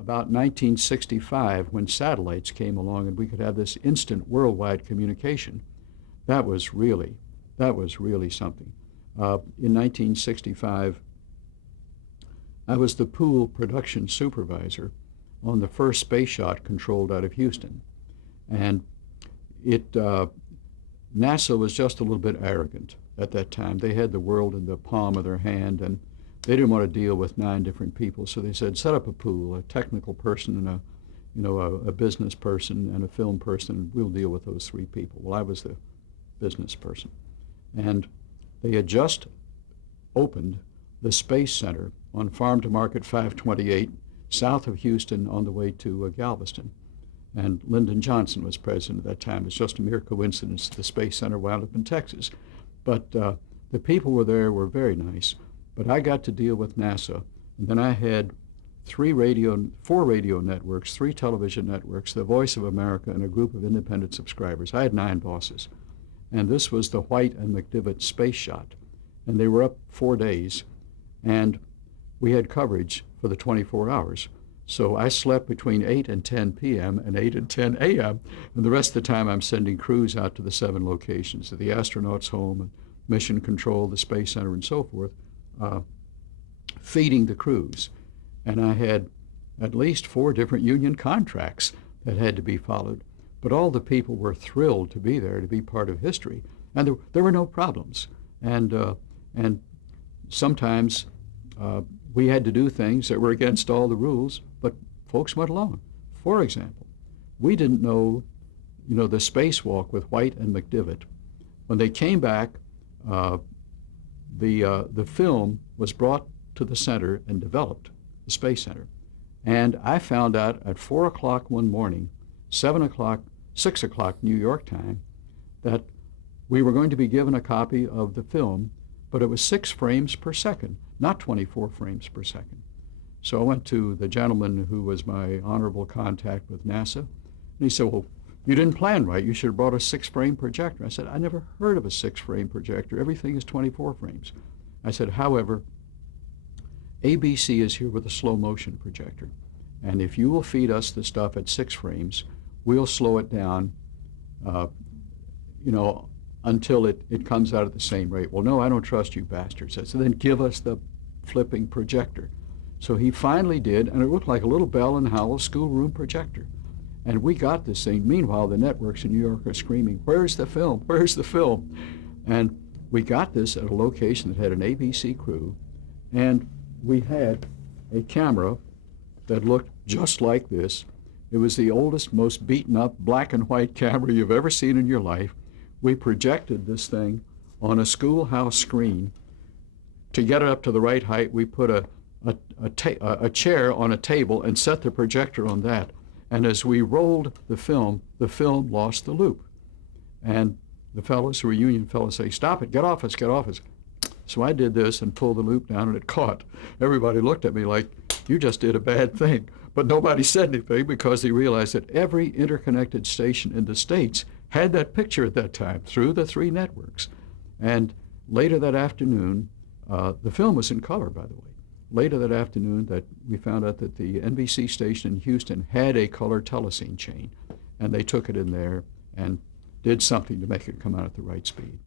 about 1965 when satellites came along and we could have this instant worldwide communication. That was really, that was really something. In 1965, I was the pool production supervisor on the first space shot controlled out of Houston. And NASA was just a little bit arrogant at that time. They had the world in the palm of their hand, and they didn't want to deal with 9 different people. So they said, set up a pool, a technical person and a business person and a film person, and we'll deal with those 3 people. Well, I was the business person. And they had just opened the Space Center on Farm to Market 528, south of Houston on the way to Galveston. And Lyndon Johnson was president at that time. It's just a mere coincidence the Space Center wound up in Texas. But the people were very nice. But I got to deal with NASA. And then I had 4 radio networks, 3 television networks, the Voice of America, and a group of independent subscribers. I had 9 bosses. And this was the White and McDivitt space shot. And they were up 4 days. And we had coverage for the 24 hours. So I slept between 8 and 10 p.m. and 8 and 10 a.m. And the rest of the time I'm sending crews out to the 7 locations, the astronauts' home, and mission control, the Space Center, and so forth, feeding the crews. And I had at least 4 different union contracts that had to be followed. But all the people were thrilled to be there, to be part of history. And there were no problems. And sometimes we had to do things that were against all the rules, but folks went along. For example, we didn't know, the spacewalk with White and McDivitt. When they came back, the film was brought to the center and developed, the Space Center. And I found out at 4 o'clock one morning, 7 o'clock, 6 o'clock New York time, that we were going to be given a copy of the film, but it was 6 frames per second, not 24 frames per second. So I went to the gentleman who was my honorable contact with NASA, and he said, well, you didn't plan right. You should have brought a 6-frame projector. I said, I never heard of a 6-frame projector. Everything is 24 frames. I said, however, ABC is here with a slow motion projector. And if you will feed us the stuff at 6 frames, we'll slow it down, until it comes out at the same rate. Well, no, I don't trust you bastards. I said, then give us the flipping projector. So he finally did, and it looked like a little Bell and Howell schoolroom projector. And we got this thing. Meanwhile, the networks in New York are screaming, where's the film? Where's the film? And we got this at a location that had an ABC crew, and we had a camera that looked just like this. It was the oldest, most beaten up black and white camera you've ever seen in your life. We projected this thing on a schoolhouse screen. To get it up to the right height, we put a chair on a table and set the projector on that. And as we rolled the film lost the loop. And the fellows who were union fellows say, stop it, get off us, get off us. So I did this and pulled the loop down, and it caught. Everybody looked at me like, you just did a bad thing. But nobody said anything because they realized that every interconnected station in the States had that picture at that time through the 3 networks. And later that afternoon, the film was in color, by the way. Later that afternoon, that we found out that the NBC station in Houston had a color telecine chain, and they took it in there and did something to make it come out at the right speed.